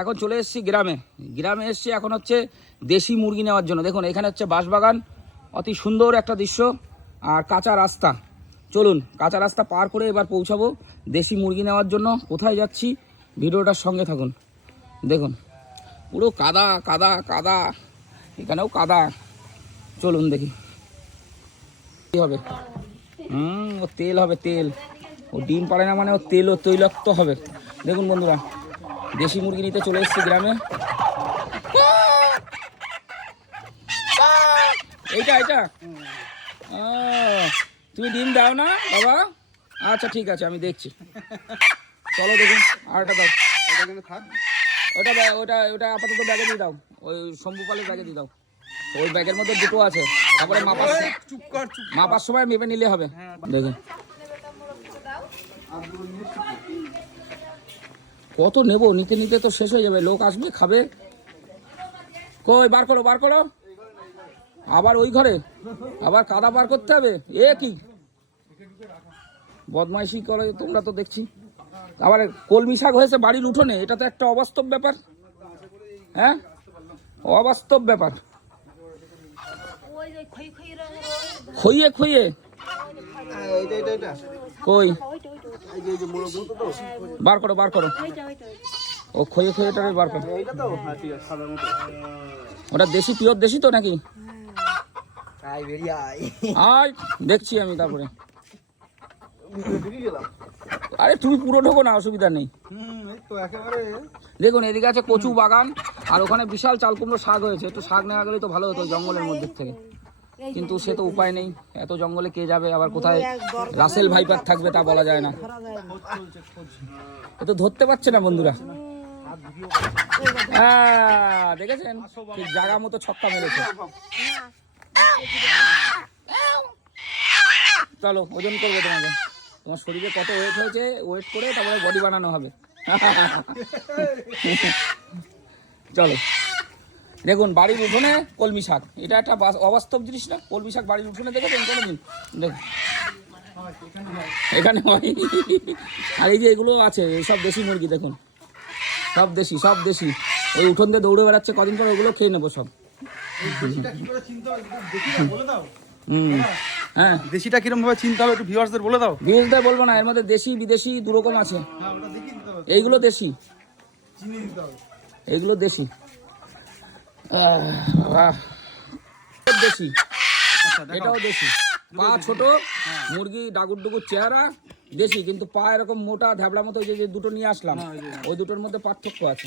এখন চলে এসেছি গ্রামে এসেছি এখন হচ্ছে দেশি মুরগি নেওয়ার জন্য। দেখুন এখানে হচ্ছে বাঁশবাগান, অতি সুন্দর একটা দৃশ্য আর কাঁচা রাস্তা। চলুন কাঁচা রাস্তা পার করে এবার পৌঁছাবো দেশি মুরগি নেওয়ার জন্য। কোথায় যাচ্ছি ভিডিওটার সঙ্গে থাকুন। দেখুন পুরো কাদা কাদা কাদা, এখানেও কাদা। চলুন দেখি কী হবে। ও তেল হবে, তেল। ও ডিম পারে না মানে ও তেল ও তৈলাক্ত হবে। দেখুন বন্ধুরা, দেশি মুরগি নিতে চলে এসেছি গ্রামে। এইটা তুমি ডিম দাও না বাবা? আচ্ছা ঠিক আছে, আমি দেখছি। চলো দেখুন আরেকটা দাও। ওটা ওটা ওটা আপাতত ব্যাগে দিয়ে দাও, ওই শম্ভু পালের ব্যাগে দিয়ে দাও। ওই ব্যাগের মধ্যে দুটো আছে, তারপরে মাপার সময় মেপে নিলে হবে। দেখুন কত নেব, নিতে নিতে তো শেষ হয়ে যাবে। লোক আসবে খাবে। কই বার করো। আবার ওই ঘরে আবার কাদা বার করতে হবে। এ কি বদমাইশি করে তোমরা তো দেখছি। আবার কলমি শাক হয়েছে বাড়ির উঠোনে, এটা তো একটা অবাস্তব ব্যাপার। হ্যাঁ অবাস্তব ব্যাপার। খইয়ে কই বার করো। ও খইয়ে বার করো। ওটা দেশি, পিওর দেশি তো নাকি? আয় দেখছি আমি। তারপরে আরে তুমি পুরো ঢোকো না, অসুবিধা নেই। দেখুন এদিকে আছে কচু বাগান, আর ওখানে বিশাল চাল কুমড়ো শাক হয়েছে। একটু শাক নেওয়া গেলে তো ভালো হতো জঙ্গলের মধ্যে থেকে, কিন্তু সে তো উপায় নেই। এত জঙ্গলে কে যাবে, আবার কোথায় রাসেল ভাইপার থাকবে তা বলা যায় না। এ তো ধরতে পারছে না বন্ধুরা। দেখেছেন ঠিক জায়গা মতো ছক্কা মেরেছে। চলো ওজন করবো তোমাকে, তোমার শরীরে কত ওয়েট হয়েছে, ওয়েট করে তারপরে বডি বানানো হবে। চলো দেখুন বাড়ির উঠোনে কলমি শাক, এটা একটা অবাস্তব জিনিস না? কলমি শাক বাড়ির উঠোনে দেখেছেন কোনোদিন? দেখুন এখানে হয়। আর এই যে এগুলো আছে, এইসব দেশি মুরগি দেখুন, সব দেশি। ওই উঠোন দিয়ে দৌড়ে বেড়াচ্ছে, কদিন পরে ওগুলো খেয়ে নেবো সব। হ্যাঁ দেশিটা কিরকম ভাবে চিনতে হবে একটু ভিউয়ার্সদের বলে দাও। ভিউয়ার্সদের বলবো না, এর মধ্যে দেশি বিদেশি দুরকম আছে। এইগুলো দেশি, এইগুলো দেশি দেশি, এটাও দেশি। পা ছোট, মুরগি ডাগুর ডুগুর চেহারা দেশি, কিন্তু পা এরকম মোটা ধ্যাবলা মতো। যে দুটো নিয়ে আসলাম, ওই দুটোর মধ্যে পার্থক্য আছে।